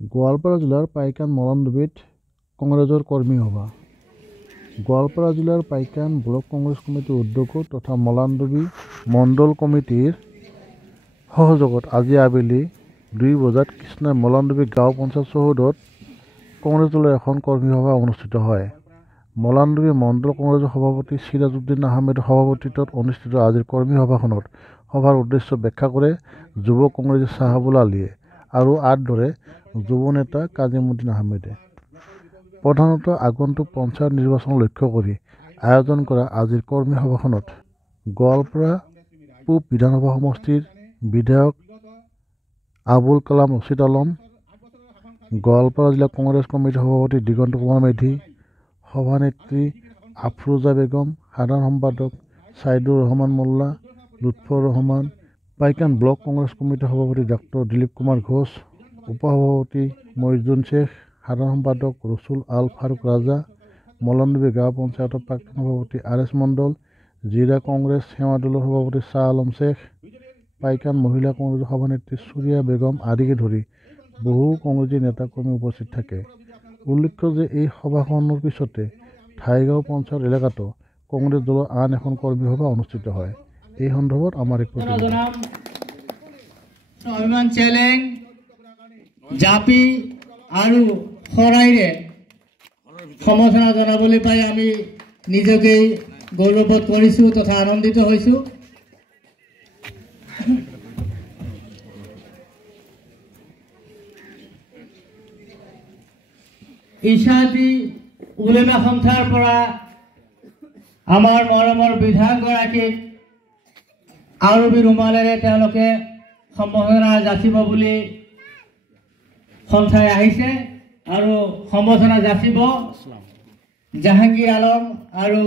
গোৱালপাৰা জিলাৰ পাইকান মলনদুবিত কংগ্ৰেছৰ কৰ্মী সভা। গোৱালপাৰা জিলাৰ পাইকান ব্লক কংগ্ৰেছ কমিটিৰ উদ্যোগত তথা মলানদুবি মণ্ডল কমিটিৰ সহযোগত আজি আবেলি 2 বজাত কৃষ্ণাই মলানদুবি গাঁও পঞ্চায়ত চৌহদত কংগ্ৰেছ দলৰ এখন কৰ্মী সভা অনুষ্ঠিত হয়। মলানদুবি মণ্ডল কংগ্ৰেছৰ সভাপতি চিৰাজউদ্দিন আহমেদৰ সভাপতিত্বত অনুষ্ঠিত আজিৰ কৰ্মী সভাখনত সভাৰ উদ্দেশ্য ব্যাখ্যা কৰে যুৱ কংগ্ৰেছী চাহাবুল আলীয়ে আৰু আঁত ধৰে যুৱ নেতা কাজিমুদ্দিন আহমেদে। প্ৰধানতঃ আগন্তুক পঞ্চায়ত নিৰ্বাচন লক্ষ্য কৰি আয়োজন কৰা আজিৰ কৰ্মী সভাখনত গোৱালপাৰা পূব বিধানসভা সমষ্টিৰ বিধায়ক আবুল কালাম ৰছিদ আলম, গোৱালপাৰা জিলা কংগ্ৰেছ কমিটিৰ সভাপতি দিগন্ত কুমাৰ মেধি, সভানেত্ৰী আফৰোজা বেগম, সাধাৰণ সম্পাদক ছাইদুৰ ৰহমান মোল্লা, লুৎফৰ ৰহমান, পাইকান ব্লক কংগ্ৰেছ কমিটিৰ সভাপতি ডাক্তৰ দিলীপ কুমাৰ ঘোষ, উপসভাপতি মইজুন শ্বেখ, সাধাৰণ সম্পাদক ৰছুল আল ফাৰুক ৰাজা, মলানদুবি গাঁও পঞ্চায়তৰ প্ৰাক্তন সভাপতি আৰ.এছ. মণ্ডল, জিৰা কংগ্ৰেছ সেৱা দলৰ সভাপতি শ্বাহ আলম শ্বেখ, পাইকান মহিলা কংগ্ৰেছৰ সভানেত্ৰী চুৰিয়া বেগম আদিকে ধৰি বহু কংগ্ৰেছী নেতাকৰ্মী উপস্থিত থাকে। উল্লেখ্য যে এই সভাখনৰ পিছতে ঠাইগাঁও পঞ্চায়ত এলেকাতো কংগ্ৰেছ দলৰ আন এখন কৰ্মী সভা অনুষ্ঠিত হয়। এই সন্দৰ্ভত আমাৰ এক প্ৰতিবেদন। জাপি আৰু শৰাইৰে সমৰ্থনা জনাবলৈ পাই আমি নিজকে গৌৰৱবোধ কৰিছোঁ তথা আনন্দিত হৈছোঁ। ইছাতি উলেমা সন্থাৰ পৰা আমাৰ মৰমৰ বিধায়কগৰাকীক আৰবী ৰুমালেৰে তেওঁলোকে সম্বৰ্ধনা যাচিব বুলি সন্থাই আহিছে আৰু সম্বৰ্ধনা যাচিব জাহাংগীৰ আলম আৰু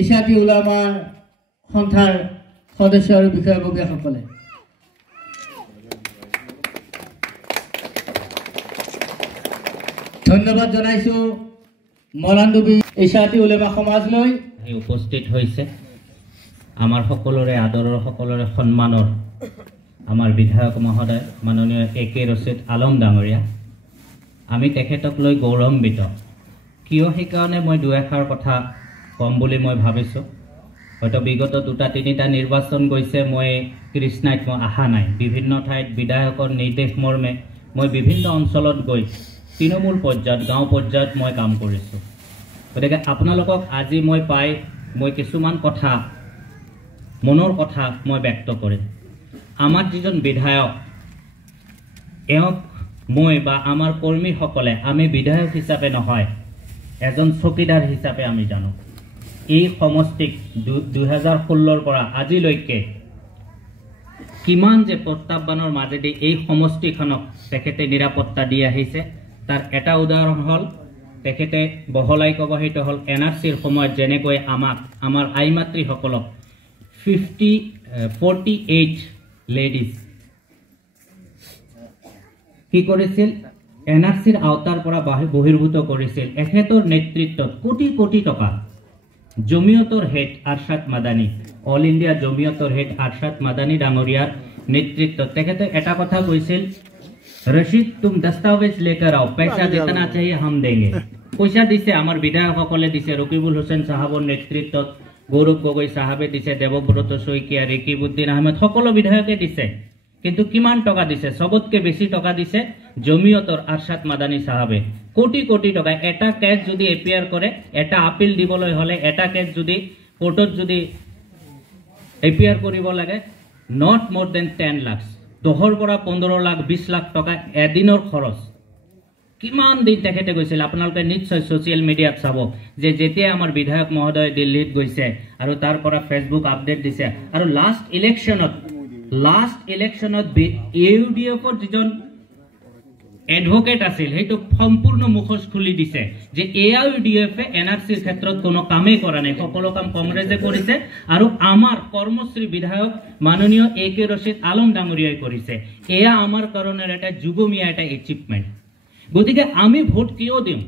ইছাতি উলামাৰ সন্থাৰ সদস্য আৰু বিষয়ববীয়াসকলে। ধন্যবাদ জনাইছোঁ মলানদুবি ইছাতি উলেমা সমাজলৈ উপস্থিত হৈছে। আমাৰ সকলোৰে আদৰৰ সকলোৰে সন্মানৰ আমাৰ বিধায়ক মহোদয় মাননীয় এ.কে. ৰছিদ আলম ডাঙৰীয়া, আমি তেখেতক লৈ গৌৰৱান্বিত। কিয় সেইকাৰণে মই দুই এষাৰ কথা ক'ম বুলি মই ভাবিছোঁ। হয়তো বিগত 2-3টা নিৰ্বাচন গৈছে, মই কৃষ্ণাইত মই অহা নাই। বিভিন্ন ঠাইত বিধায়কৰ নিৰ্দেশ মৰ্মে মই বিভিন্ন অঞ্চলত গৈ তৃণমূল পৰ্যায়ত গাঁও পৰ্যায়ত মই কাম কৰিছোঁ। গতিকে আপোনালোকক আজি মই পাই মই কিছুমান কথা মনৰ কথা মই ব্যক্ত কৰিম। আমাৰ যিজন বিধায়ক, এওঁক মই বা আমাৰ কৰ্মীসকলে আমি বিধায়ক হিচাপে নহয়, এজন চকীদাৰ হিচাপে আমি জানো। এই সমষ্টিক 2016ৰ পৰা আজিলৈকে কিমান যে প্ৰত্যাহ্বানৰ মাজেদি এই সমষ্টিখনক তেখেতে নিৰাপত্তা দি আহিছে, তাৰ এটা উদাহৰণ হ'ল তেখেতে বহলাই ক'বহিত হ'ল NRCৰ সময়ত যেনেকৈ আমাক আমাৰ আই মাতৃসকলক 48 লেডিজ কি কৰিছিল, NRCৰ আওতাৰ পৰা বহিৰ্ভূত কৰিছিল। এখেতৰ নেতৃত্বত কোটি কোটি টকা জমিয়তৰ head Arshad Madani, all India জমিয়তৰ হেড আৰশাদ মাদানী ডাঙৰীয়াৰ নেতৃত্বত তেখেতে এটা কথা কৈছিল, ৰছিদ তুম দস্তাবেজ লেকৰ আও, পইচা জিতনা চাহিয়ে হাম দেংগে। পইচা দিছে আমাৰ বিধায়কসকলে দিছে, ৰকিবুল হুছেইন চাহাবৰ নেতৃত্বত গৌৰৱ গগৈ চাহাবে দিছে, দেৱব্ৰত শইকীয়া, ৰেকিবুদ্দিন আহমেদ সকলো বিধায়কে দিছে। কিন্তু কিমান টকা দিছে? সবতকে বেছি টকা দিছে জমিয়তৰ আৰশাদ মাদানী চাহাবে। কোটি কোটি টকা। এটা কেছ যদি এপিয়াৰ কৰে, এটা আপিল দিবলৈ হ'লে, এটা কেছ যদি কোৰ্টত যদি এপিয়াৰ কৰিব লাগে, নট মোৰ দেন 10 লাখ, 10ৰ পৰা 15 লাখ 20 লাখ টকা এদিনৰ খৰচ। কিমান দিন তেখেতে গৈছিল, আপোনালোকে নিশ্চয় ছ'চিয়েল মিডিয়াত চাব যে যেতিয়া আমাৰ বিধায়ক মহোদয় দিল্লীত গৈছে আৰু তাৰ পৰা ফেচবুক আপডেট দিছে। আৰু লাষ্ট ইলেকশ্যনত AUDFৰ যিজন এডভকেট আছিল সেইটো সম্পূৰ্ণ মুখোশ খুলি দিছে যে AUDFে NRCৰ ক্ষেত্ৰত কোনো কামেই কৰা নাই, সকলো কাম কংগ্ৰেছে কৰিছে আৰু আমাৰ কৰ্মশ্ৰী বিধায়ক মাননীয় A.K. ৰছিদ আলম ডাঙৰীয়াই কৰিছে। এয়া আমাৰ কাৰণে এটা যুগমীয়া এটা এচিভমেণ্ট। গতিকে আমি ভোট কিয় দিওঁ?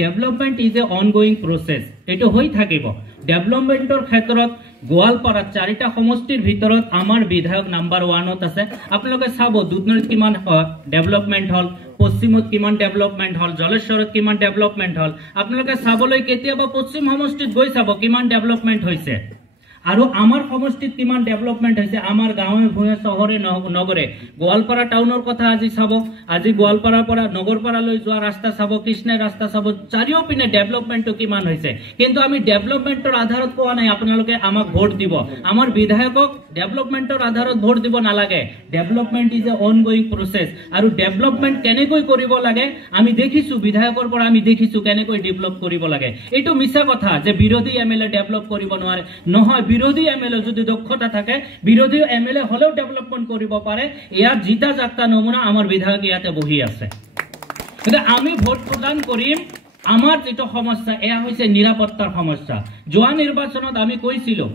Development is a ongoing process, এইটো হৈ থাকিব। ডেভেলপমেন্টৰ ক্ষেত্ৰত গোৱালপাৰাত 4টা সমষ্টিৰ ভিতৰত আমাৰ বিধায়ক নাম্বাৰ 1ত আছে। আপোনালোকে চাব দুধনৈত কিমান ডেভেলপমেন্ট হল, পশ্চিমত কিমান ডেভেলপমেন্ট হল, জলেশ্বৰত কিমান ডেভেলপমেন্ট হল। আপোনালোকে চাবলৈ কেতিয়াবা পশ্চিম সমষ্টিত গৈ চাব কিমান ডেভেলপমেন্ট হৈছে আৰু আমাৰ সমষ্টিত কিমান ডেভেলপমেন্ট হৈছে। আমাৰ গাঁৱে ভূঞে চহৰে নগৰে গোৱালপাৰা টাউনৰ কথা আজি চাব, আজি গোৱালপাৰাৰ পৰা নগৰপাৰালৈ যোৱা ৰাস্তা চাব, কৃষ্ণৰ ৰাস্তা চাব, চাৰিওপিনে ডেভেলপমেন্টটো কিমান হৈছে। কিন্তু আমি ডেভেলপমেন্টৰ আধাৰত কোৱা নাই আপোনালোকে আমাক ভোট দিব, আমাৰ বিধায়কক ডেভেলপমেন্টৰ আধাৰত ভোট দিব নালাগে। Development is a ongoing process আৰু ডেভেলপমেন্ট কেনেকৈ কৰিব লাগে আমি দেখিছো, বিধায়কৰ পৰা আমি দেখিছো কেনেকৈ ডেভেলপ কৰিব লাগে। এইটো মিছা কথা যে বিৰোধী এমএলএ ডেভেলপ কৰিব নোৱাৰে, নহয়। বিৰোধী এমএলএ যদি দক্ষতা থাকে, বিৰোধী এমএলএ হলেও ডেভেলপমেন্ট কৰিব পাৰে। ইয়াত জিতা যাত্ৰা নমুনা আমাৰ বিধায়ক ইয়াতে বহি আছে। কিন্তু আমি ভোট প্ৰদান কৰিম। আমাৰ যেটো সমস্যা এয়া হৈছে নিৰাপত্তাৰ সমস্যা। যোৱা নিৰ্বাচনত আমি কৈছিলো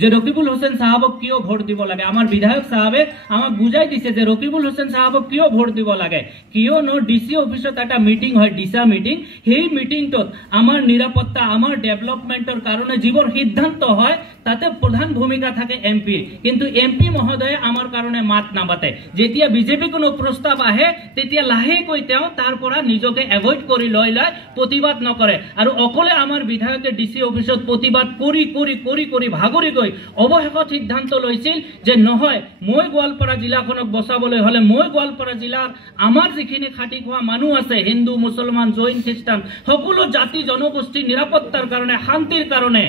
যে রকিবুল হোসেন সাহাবক কিয় ভোট দিব লাগে। আমার বিধায়ক সাহাবে আমাক বুঝাই দিছে যে রকিবুল হোসেন সাহাবক কিয় ভোট দিব লাগে। কিয়নো ডিসি অফিসত একটা মিটিং হয়, ডিসা মিটিং, সেই মিটিংটোত আমার নিরাপত্তা, আমার ডেভেলপমেন্টর কারণে যিবোৰ সিদ্ধান্ত হয় তাতে প্রধান ভূমিকা থাকে এমপির। কিন্তু এমপি মহোদয়ে আমার কারণে মাত নামাতে। যেতিয়া বিজেপি কোনো প্রস্তাব আহে তেতিয়া লাহেকৈ তেওঁ তাৰ পৰা নিজকে এভয়েড কৰি লৈ লয়, প্ৰতিবাদ নকৰে। আৰু অকলে আমাৰ বিধায়কে ডিসি অফিসত প্ৰতিবাদ কৰি কৰি কৰি কৰি ভাগৰি গৈ অৱশেষত সিদ্ধান্ত লৈছিল যে নহয়, মই গোৱালপাৰা জিলাখনক বচাবলৈ হলে মই গোৱালপাৰা জিলাৰ আমাৰ যিখিনি খাটি খোৱা মানুহ আছে, হিন্দু, মুছলমান, জৈন, খ্ৰীষ্টান, সকলো জাতি জনগোষ্ঠীৰ নিৰাপত্তাৰ কাৰণে, শান্তিৰ কাৰণে,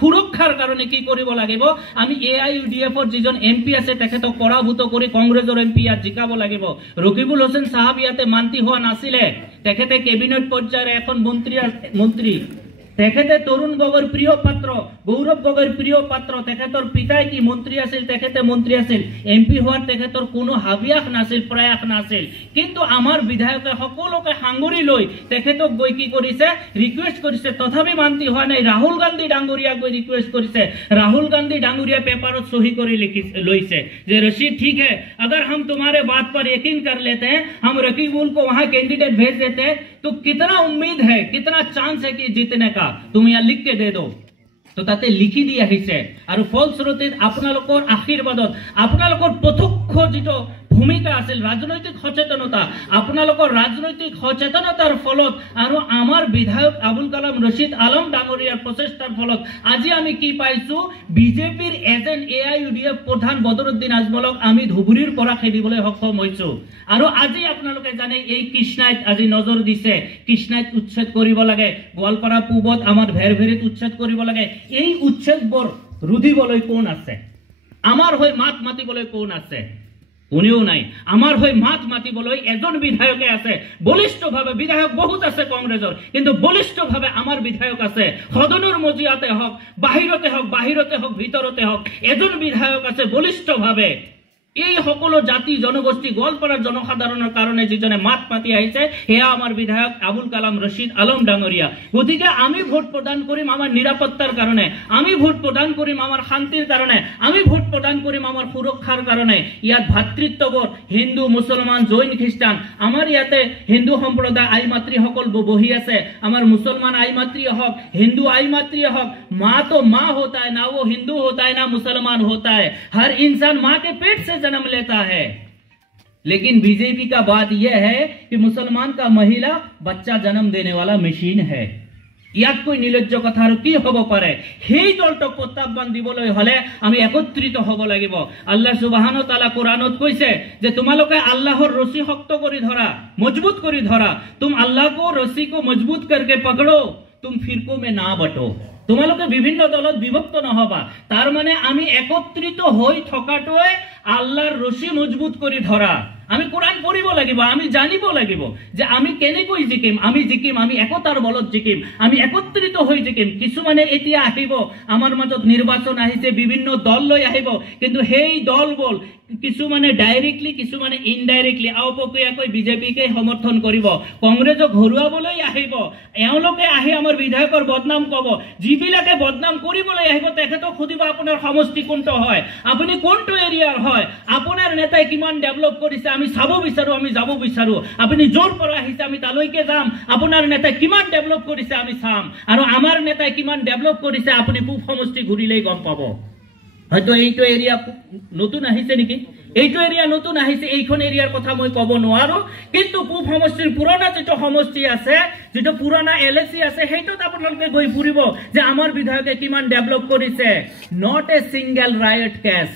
সুৰক্ষাৰ কাৰণে কি কৰিব লাগিব, আমি AIUDFৰ যিজন এমপি আছে তেখেতক পৰাভূত কৰি কংগ্ৰেছৰ এমপি ইয়াত জিকাব লাগিব। ৰকিবুল হোসেন সাহাব ইয়াতে মান্তি হোৱা নাছিলে, তেখেতে কেবিনেট পৰ্যায়ৰ এখন মন্ত্ৰী, তেখেতে তৰুণ গগৈৰ প্ৰিয় পাত্ৰ, গৌৰৱ গগৈৰ প্ৰিয় পাত্ৰ, তেখেতৰ পিতাই কি মন্ত্ৰী আছিল, তেখেতে মন্ত্ৰী আছিল, এমপি হোৱাৰ তেখেতৰ কোনো হাবিয়াস নাছিল, প্ৰয়াস নাছিল। কিন্তু আমাৰ বিধায়কে সকলোকে সাঙুৰি লৈ তেখেতক গৈ কি কৰিছে, ৰিকুৱেষ্ট কৰিছে, তথাপি মান্তি হোৱা নাই। ৰাহুল গান্ধী ডাঙৰীয়াক গৈ ৰিকুৱেষ্ট কৰিছে। ৰাহুল গান্ধী ডাঙৰীয়া পেপাৰত চহী কৰি লৈছে যে रशीद ठीक है, अगर हम तुम्हारे बात पर यकीन कर लेते हैं, हम रकीबुल को वहां कैंडिडेट भेज देते हैं, तो कितना उम्मीद है, कितना चांस है कि जीतने का, तुम यहाँ लिख के दे दो। तो ताते लिखि দিয়া হৈছে আৰু ফলস্বৰূপে আপোনালোকৰ আশীৰ্বাদত, আপোনালোকৰ প্ৰত্যক্ষ যেটো ভূমিকা আছিল, ৰাজনৈতিক সচেতনতা, আপোনালোকৰ ৰাজনৈতিক সচেতনতাৰ ফলত আৰু আমাৰ বিধায়ক আবুল কালাম ৰছিদ আলম ডাঙৰীয়াৰ প্ৰচেষ্টাৰ ফলত আজি আমি কি পাইছো, বিজেপিৰ এজেন্ট AIUDF প্ৰধান বদৰুদ্দিন আজমলক আমি ধুবুৰীৰ পৰা খেদিবলৈ সক্ষম হৈছো। আৰু আজি আপোনালোকে জানে এই কৃষ্ণাইত আজি নজৰ দিছে, কৃষ্ণাইত উচ্ছেদ কৰিব লাগে, গোৱালপাৰা পূবত আমাৰ ভেৰভেৰিত উচ্ছেদ কৰিব লাগে। এই উচ্ছেদবোৰ ৰুধিবলৈ কোন আছে, আমাৰ হৈ মাত মাতিবলৈ কোন আছে, কোনেও নাই। আমাৰ হৈ মাত মাতিবলৈ এজন বিধায়কে আছে, বলিষ্ঠভাৱে। বিধায়ক বহুত আছে কংগ্ৰেছৰ, কিন্তু বলিষ্ঠভাৱে আমাৰ বিধায়ক আছে। সদনৰ মজিয়াতে হওক, বাহিৰতে হওক, ভিতৰতে হওক, এজন বিধায়ক আছে বলিষ্ঠভাৱে। এই সকলো জাতি জনগোষ্ঠী গোৱালপাৰাৰ জনসাধাৰণৰ কাৰণে যিজনে মাত মাতি আহিছে সেয়া আমাৰ বিধায়ক আবুল কালাম ৰছিদ আলম ডাঙৰীয়া। গতিকে আমি ভোট প্ৰদান কৰিম আমাৰ নিৰাপত্তাৰ কাৰণে, আমি ভোট প্ৰদান কৰিম আমাৰ শান্তিৰ কাৰণে, আমি ভোট প্ৰদান কৰিম আমাৰ সুৰক্ষাৰ কাৰণে। ইয়াত ভাতৃত্ববোধ, হিন্দু, মুছলমান, জৈন, খ্ৰীষ্টান, আমাৰ ইয়াতে হিন্দু সম্প্ৰদায় আই মাতৃসকল বহি আছে, আমাৰ মুছলমান আই মাতৃয়ে হওক, হিন্দু আই মাতৃয়ে হওক। माँ तो माँ होता है ना, वो हिंदू होता है ना मुसलमान होता है। हर इंसान माँ के पेट से जन्म लेता है। लेकिन बीजेपी का बात यह है कि मुसलमान का महिला बच्चा जन्म देने वाला मशीन है। ইয়াত কৈ নিলজ্জ কথা আৰু কি হ'ব পাৰে। সেই দলটোক প্ৰত্যাহ্বান দিবলৈ হলে আমি একত্ৰিত হ'ব লাগিব। আল্লাহ সুবহানাহু ওয়া তাআলা কোৰআনত কৈছে যে তোমালোকে আল্লাহৰ ৰছী শক্ত কৰি ধৰা, মজবুত কৰি ধৰা। तुम अल्लाह को रस्सी को मजबूत करके पकड़ो, तुम फिरकों में ना बटो। তোমালোকে বিভিন্ন দলত বিভক্ত নহবা। তার মানে আমি একত্রিত হই থকাটোৱে আল্লাহৰ ৰছী মজবুত কৰি ধৰা। আমি কোরআন পঢ়িব লাগিব, আমি জানিব লাগিব যে আমি কেনেকৈ জিকিম, আমি একতাৰ বলত জিকিম, আমি একত্ৰিত হৈ জিকিম। কিছুমানে এতিয়া আহিব, আমাৰ মাজত নিৰ্বাচন আহিছে, বিভিন্ন দল লৈ আহিব, কিন্তু সেই দলবোৰ কিছুমানে ডাইৰেক্টলি কিছুমানে ইনডাইৰেক্টলি আওপকীয়াকৈ বিজেপিকে সমৰ্থন কৰিব কংগ্ৰেছক ঘৰুৱাবলৈ আহিব এওঁলোকে আহি আমাৰ বিধায়কৰ বদনাম ক'ব যিবিলাকে বদনাম কৰিবলৈ আহিব তেখেতক সুধিব আপোনাৰ সমষ্টি কোনটো হয় আপুনি কোনটো এৰিয়াৰ হয় আপোনাৰ নেতাই কিমান ডেভেলপ কৰিছে আমি চাব বিচাৰো আমি যাব বিচাৰো আপুনি জোৰ পৰা আহিছে আমি তালৈকে যাম আপোনাৰ নেতাই কিমান ডেভেলপ কৰিছে আমি চাম আৰু আমাৰ নেতাই কিমান ডেভেলপ কৰিছে আপুনি পূব সমষ্টি ঘূৰিলেই গম পাব হয়তো এইটো এৰিয়া নতুন আহিছে নেকি এইটো এৰিয়া নতুন আহিছে এইখন এৰিয়াৰ কথা মই ক'ব নোৱাৰো কিন্তু পূব সমষ্টিৰ পুৰণা যেটো সমষ্টি আছে যেটো পুৰণা এলএসি আছে সেইটোত আপোনালোকে গৈ ফুৰিব যে আমাৰ বিধায়কে কিমান ডেভেলপ কৰিছে not a single riot case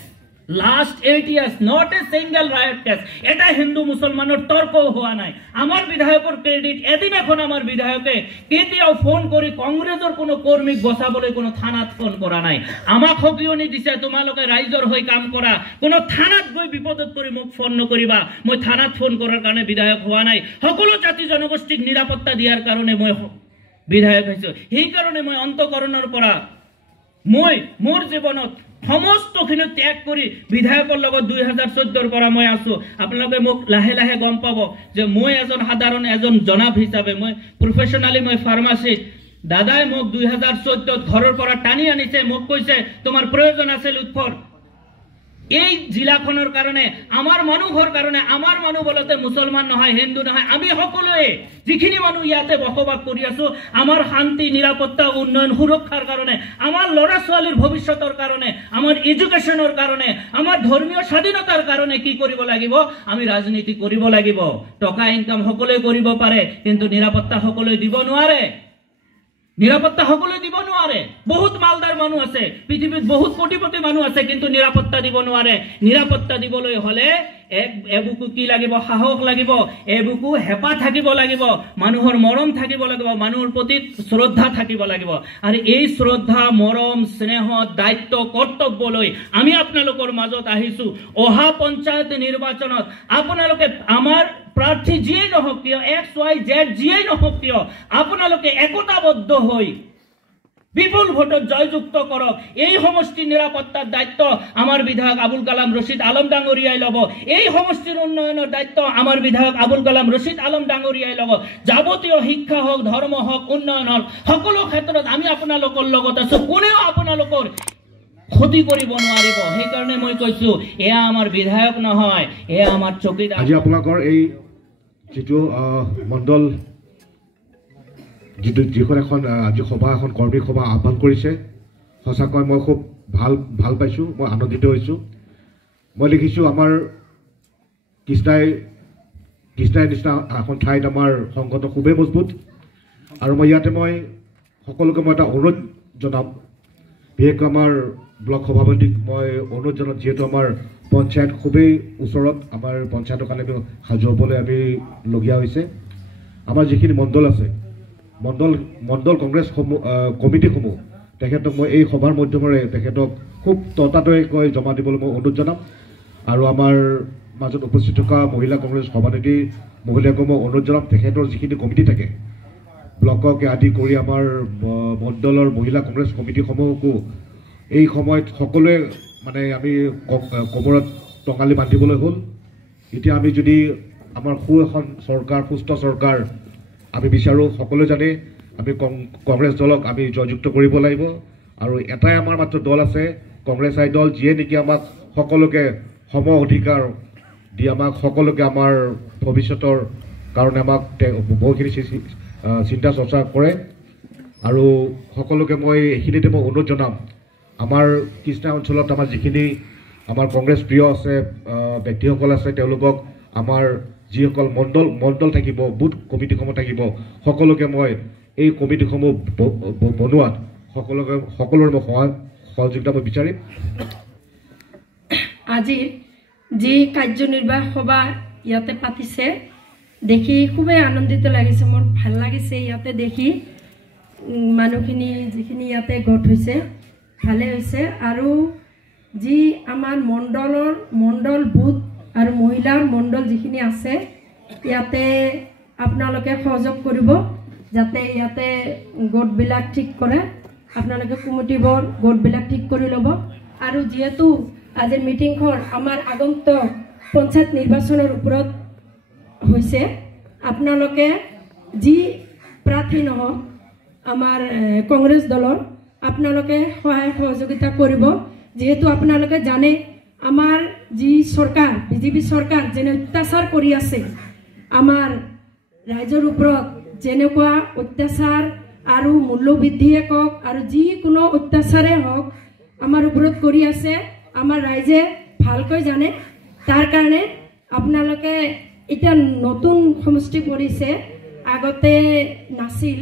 Last 8 years, not a single riot case. এটা হিন্দু মুসলমানের তর্ক হওয়া নাই আমার বিধায়কের ক্রেডিট এদিন এখন আমার বিধায়কে কেতিয়াও ফোন করে কংগ্রেসের কোনো কর্মীক বসাবলৈ কোনো থানাত ফোন করা নাই আমাক সকিয়নি দিছে তোমালোকে ৰাইজৰ হৈ কাম কৰা কোনো থানাত গৈ বিপদত পৰি মোক ফোন নকৰিবা মই থানাত ফোন কৰাৰ কাৰণে বিধায়ক হোৱা নাই সকলো জাতি জনগোষ্ঠীক নিৰাপত্তা দিয়াৰ কাৰণে মই বিধায়ক হৈছো সেই কাৰণে মই অন্তকৰণৰ পৰা মই মোৰ জীৱনত সমস্তখিনি ত্যাগ কৰি বিধায়কৰ লগত 2014 পৰা মই আছো আপোনালোকে মোক লাহে লাহে গম পাব যে মই এজন সাধাৰণ এজন জনাব হিচাপে মই প্ৰফেশনালি মই ফাৰ্মাসিষ্ট দাদাই মোক 2014 ঘৰৰ পৰা টানি আনিছে মোক কৈছে তোমাৰ প্ৰয়োজন আছে লুৎফৰ এই জিলাখনৰ কাৰণে আমাৰ মানুহৰ কাৰণে আমাৰ মানুহ বলতে মুছলমান নহয় হিন্দু নহয় আমি সকলোৱে যিখিনি মানুহ ইয়াতে বসবাস কৰি আছো আমাৰ শান্তি নিৰাপত্তা উন্নয়ন সুৰক্ষাৰ কাৰণে আমাৰ লৰা ছোৱালীৰ ভৱিষ্যতৰ কাৰণে আমাৰ এডুকেশ্যনৰ কাৰণে আমাৰ ধৰ্মীয় স্বাধীনতাৰ কাৰণে কি কৰিব লাগিব আমি ৰাজনীতি কৰিব লাগিব টকা ইনকাম সকলোৱে কৰিব পাৰে কিন্তু নিৰাপত্তা সকলোৱে দিব নোৱাৰে নিৰাপত্তা সকলোৱে দিব নোৱাৰে বহুত মালদাৰ মানুহ আছে পৃথিৱীত বহুত কোটিপতি মানুহ আছে কিন্তু নিৰাপত্তা দিব নোৱাৰে নিৰাপত্তা দিবলৈ হলে এবুকু কি লাগিব সাহস লাগিব এবুকু হেপা থাকিব লাগিব মানুহৰ মৰম থাকিব লাগিব মানুহৰ প্ৰতি শ্ৰদ্ধা থাকিব লাগিব আৰু এই শ্ৰদ্ধা মৰম স্নেহ দায়িত্ব কৰ্তব্য লৈ আমি আপোনালোকৰ মাজত আহিছো অহা পঞ্চায়ত নিৰ্বাচনত আপোনালোকে আমাৰ প্ৰাৰ্থী যিয়ে নহওক কিয় XYZ যিয়ে নহওক কিয় আপোনালোকে একতাবদ্ধ হৈ বিপুল ভোটত জয়যুক্ত কৰক এই সমষ্টি নিৰাপত্তাৰ দায়িত্ব আমাৰ বিধায়ক আবুল কালাম ৰছিদ আলম ডাঙৰীয়াই ল'ব এই সমষ্টিৰ উন্নয়নৰ দায়িত্ব আমাৰ বিধায়ক আবুল কালাম ৰছিদ আলম ডাঙৰীয়াই ল'ব যাৱতীয় শিক্ষা হওক ধৰ্ম হওক উন্নয়ন হওক সকলো ক্ষেত্ৰত আমি আপোনালোকৰ লগত আছো কোনেও আপোনালোকৰ ক্ষতি কৰিব নোৱাৰিব সেই কাৰণে মই কৈছো এয়া আমাৰ বিধায়ক নহয় এয়া আমাৰ চকীদাৰ আজি আপোনালোকৰ এই যেটো মণ্ডল যিখন এখন আজি সভা এখন কৰ্মী সভা আহ্বান কৰিছে সঁচাকৈ মই খুব ভাল পাইছোঁ মই আনন্দিত হৈছোঁ মই দেখিছোঁ আমাৰ কৃষ্ণাই নিচিনা এখন ঠাইত আমাৰ সংগঠন খুবেই মজবুত আৰু মই ইয়াতে মই সকলোকে মই এটা অনুৰোধ জনাম বিশেষকৈ আমাৰ ব্লক সভাপতিক মই অনুৰোধ জনাম যিহেতু আমাৰ পঞ্চায়ত খুবেই ওচৰত আমাৰ পঞ্চায়তৰ কাৰণে আমি সাজু হ'বলৈ আমি লগীয়া হৈছে আমাৰ যিখিনি মণ্ডল আছে মণ্ডল কংগ্ৰেছ কমিটিসমূহ তেখেতক মই এই সভাৰ মাধ্যমেৰে তেখেতক খুব ততাতৈয়াকৈ জমা দিবলৈ মই অনুৰোধ জনাম আৰু আমাৰ মাজত উপস্থিত থকা মহিলা কংগ্ৰেছ সভানেত্ৰী মহিলাকো মই অনুৰোধ জনাম তেখেতৰ যিখিনি কমিটি থাকে ব্লককে আদি কৰি আমাৰ মণ্ডলৰ মহিলা কংগ্ৰেছ কমিটিসমূহকো এই সময়ত সকলোৱে মানে আমি কোমৰত টঙালি বান্ধিবলৈ হ'ল এতিয়া আমি যদি আমাৰ এখন চৰকাৰ সুস্থ চৰকাৰ আমি বিচাৰোঁ সকলোৱে জানে আমি কংগ্ৰেছ দলক আমি জয়যুক্ত কৰিব লাগিব আৰু এটাই আমাৰ মাত্ৰ দল আছে কংগ্ৰেছ আই দল যিয়ে নেকি আমাক সকলোকে সম অধিকাৰ দি আমাক সকলোকে আমাৰ ভৱিষ্যতৰ কাৰণে আমাক বহুখিনি চিন্তা চৰ্চা কৰে আৰু সকলোকে মই এইখিনিতে মই অনুৰোধ জনাম আমাৰ কৃষ্ণা অঞ্চলত আমাৰ যিখিনি আমাৰ কংগ্ৰেছ প্ৰিয় আছে ব্যক্তিসকল আছে তেওঁলোকক আমাৰ যিসকল মণ্ডল থাকিব বুথ কমিটিসমূহ থাকিব সকলোকে মই এই কমিটিসমূহ বনোৱাত সকলোৰে মই সহযোগিতা মই বিচাৰিম আজি যি কাৰ্যনিৰ্বাহ সভা ইয়াতে পাতিছে দেখি খুবেই আনন্দিত লাগিছে মোৰ ভাল লাগিছে ইয়াতে দেখি মানুহখিনি যিখিনি ইয়াতে গোট হৈছে ভালে হৈছে আৰু যি আমাৰ মণ্ডল বুথ আৰু মহিলাৰ মণ্ডল যিখিনি আছে ইয়াতে আপোনালোকে সহযোগ কৰিব যাতে ইয়াতে গোটবিলাক ঠিক কৰে আপোনালোকে কমিটিবোৰ গোটবিলাক ঠিক কৰি ল'ব আৰু যিহেতু আজিৰ মিটিংখন আমাৰ আগন্তুক পঞ্চায়ত নিৰ্বাচনৰ ওপৰত হৈছে। আপোনালোকে যি প্ৰাৰ্থী নহওক আমাৰ কংগ্ৰেছ দলৰ আপোনালোকে সহায় সহযোগিতা কৰিব। যিহেতু আপোনালোকে জানে আমাৰ যি চৰকাৰ বিজেপি চৰকাৰ যেনে অত্যাচাৰ কৰি আছে, আমাৰ ৰাইজৰ ওপৰত যেনেকুৱা অত্যাচাৰ আৰু মূল্যবৃদ্ধিয়ে কওক আৰু যিকোনো অত্যাচাৰে হওক আমাৰ ওপৰত কৰি আছে, আমাৰ ৰাইজে ভালকৈ জানে। তাৰ কাৰণে আপোনালোকে এতিয়া নতুন সমষ্টি কৰিছে, আগতে নাছিল,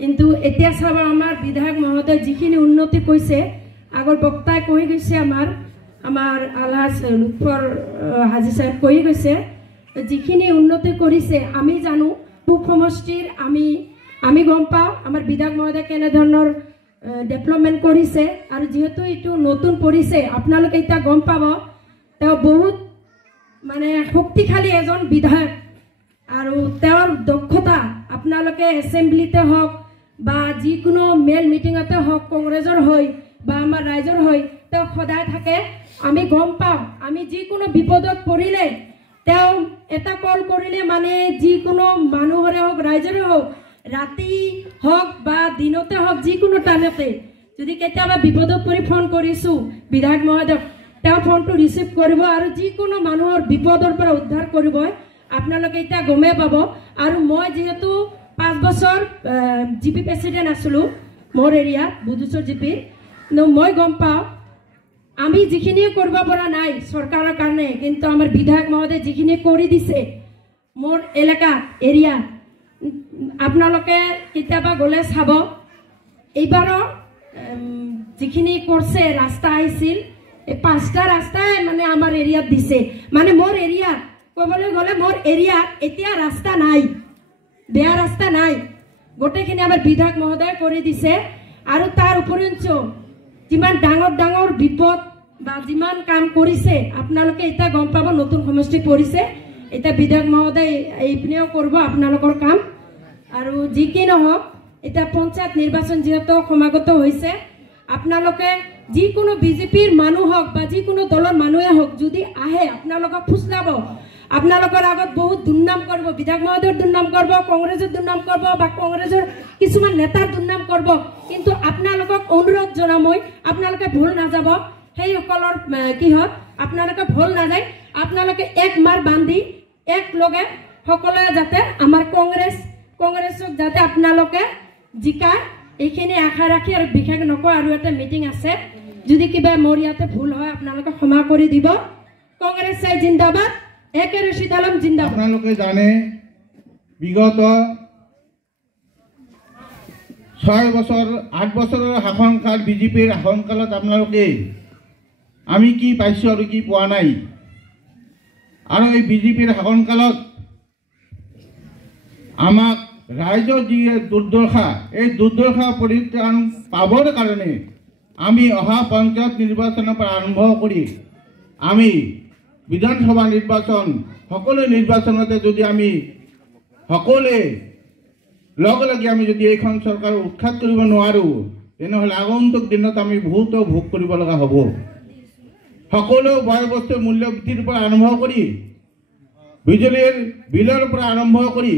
কিন্তু এতিয়া চাব আমাৰ বিধায়ক মহোদয় যিখিনি উন্নতি কৈছে, আগৰ বক্তাই কৈ গৈছে, আমাৰ আলহাজ লুৎফৰ হাজী সাহেব কৈ গৈছে, যিখিনি উন্নতি কৰিছে আমি জানো। পূব সমষ্টিৰ আমি গম পাওঁ আমাৰ বিধায়ক মহোদয় কেনেধৰণৰ ডেভেলপমেণ্ট কৰিছে। আৰু যিহেতু এইটো নতুন পৰিছে আপোনালোকে এতিয়া গম পাব, তেওঁ বহুত মানে শক্তিশালী এজন বিধায়ক আৰু তেওঁৰ দক্ষতা আপোনালোকে এছেম্বলিতে হওক বা যিকোনো মেল মিটিঙতে হওক, কংগ্ৰেছৰ হৈ বা আমাৰ ৰাইজৰ হৈ তেওঁ সদায় থাকে। আমি গম পাওঁ, আমি যিকোনো বিপদত পৰিলে তেওঁ এটা কল কৰিলে মানে যিকোনো মানুহৰে হওক ৰাইজৰে হওক, ৰাতি হওক বা দিনতে হওক, যিকোনো টাইমতে যদি কেতিয়াবা বিপদত পৰি ফোন কৰিছোঁ বিধায়ক মহোদয়ক, তেওঁ ফোনটো ৰিচিভ কৰিব আৰু যিকোনো মানুহৰ বিপদৰ পৰা উদ্ধাৰ কৰিব। আপোনালোকে এতিয়া গমেই পাব। আৰু মই যিহেতু 5 বছৰ জিপি প্ৰেচিডেণ্ট আছিলোঁ মোৰ এৰিয়াত বুধুচৰ জিপি, মই গম পাওঁ আমি যিখিনি কৰিব পৰা নাই চৰকাৰৰ কাৰণে, কিন্তু আমাৰ বিধায়ক মহোদয় যিখিনি কৰি দিছে মোৰ এলেকাত এৰিয়াত, আপোনালোকে কেতিয়াবা গ'লে চাব। এইবাৰো যিখিনি কৰিছে, ৰাস্তা আহিছিল, এই 5টা ৰাস্তাই মানে আমাৰ এৰিয়াত দিছে। মানে মোৰ এৰিয়াত ক'বলৈ গ'লে মোৰ এৰিয়াত এতিয়া ৰাস্তা নাই, বেয়া ৰাস্তা নাই, গোটেইখিনি আমাৰ বিধায়ক মহোদয় কৰি দিছে। আৰু তাৰ উপৰিঞ্চি যিমান ডাঙৰ ডাঙৰ বিপদ বা যিমান কাম কৰিছে আপোনালোকে এতিয়া গম পাব। নতুন সমষ্টি পৰিছে, এতিয়া বিধায়ক মহোদয় এইপিনেও কৰিব আপোনালোকৰ কাম। আৰু যি কি নহওক, এতিয়া পঞ্চায়ত নিৰ্বাচন যিহেতু সমাগত হৈছে, আপোনালোকে যিকোনো বিজেপিৰ মানুহ হওক বা যিকোনো দলৰ মানুহে হওক যদি আহে আপোনালোকক ফুচলাব, আপোনালোকৰ আগত বহুত দুৰ্নাম কৰিব, বিধায়ক মহোদয়ৰ দুৰ্নাম কৰিব, কংগ্ৰেছৰ দুৰ্নাম কৰিব বা কংগ্ৰেছৰ কিছুমান নেতাৰ দুৰ্নাম কৰিব। কিন্তু আপোনালোকক অনুৰোধ জনাম মই, আপোনালোকে ভুল নাযাব, সেইসকলৰ কিহত আপোনালোকে ভুল নাযায়, আপোনালোকে এক মাৰ বান্ধি একলগে সকলোৱে যাতে আমাৰ কংগ্ৰেছক যাতে আপোনালোকে জিকায়, এইখিনি আশা ৰাখি আৰু বিশেষ নকওঁ। আৰু এটা মিটিং আছে, যদি কিবা মোৰ ইয়াতে ভুল হয় আপোনালোকে ক্ষমা কৰি দিব। কংগ্ৰেছ চাই জিন্দাবাদ, একে ৰচিদ আলম জিন্দাবাদ। আপোনালোকে জানে বিগত 6 বছৰ 8 বছৰৰ শাসনকাল, বিজেপিৰ শাসনকালত আপোনালোকে আমি কি পাইছোঁ আৰু কি পোৱা নাই। আৰু এই বিজেপিৰ শাসনকালত আমাক ৰাইজৰ যি দুৰ্দশা, এই দুৰ্দশা পৰিত্ৰাণ পাবৰ কাৰণে আমি অহা পঞ্চায়ত নিৰ্বাচনৰ পৰা আৰম্ভ কৰি আমি বিধানসভা নিৰ্বাচন, সকলো নিৰ্বাচনতে যদি আমি সকলোৱে লগে লগে আমি যদি এইখন চৰকাৰক উৎখাত কৰিব নোৱাৰোঁ, তেনেহ'লে আগন্তুক দিনত আমি বহুতো ভোগ কৰিব লগা হ'ব। সকলো বয় বস্তুৰ মূল্য বৃদ্ধিৰ পৰা আৰম্ভ কৰি, বিজুলীৰ বিলৰ পৰা আৰম্ভ কৰি,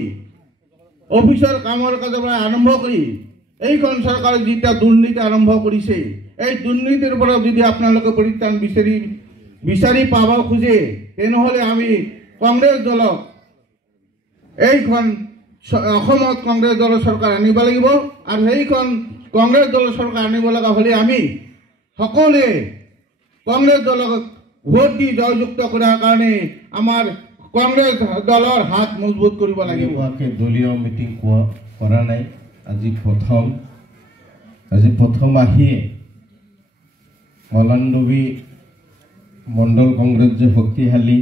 অফিচৰ কামৰ কাজৰ পৰা আৰম্ভ কৰি এইখন চৰকাৰে যেতিয়া দুৰ্নীতি আৰম্ভ কৰিছে, এই দুৰ্নীতিৰ পৰা যদি আপোনালোকে পৰিত্ৰাণ বিচাৰি পাব খোজে, তেনেহ'লে আমি কংগ্ৰেছ দলক এইখন অসমত কংগ্ৰেছ দলৰ চৰকাৰ আনিব লাগিব। আৰু সেইখন কংগ্ৰেছ দলৰ চৰকাৰ আনিব লগা হ'লে আমি সকলোৱে কংগ্ৰেছ দলক ভোট দি জয়যুক্ত কৰাৰ কাৰণে আমাৰ কংগ্ৰেছ দলৰ হাত মজবুত কৰিব লাগিব। দলীয় মিটিং কৰা নাই, আজি প্ৰথম আহিয়ে মলানডুবি মণ্ডল কংগ্ৰেছ যে শক্তিশালী,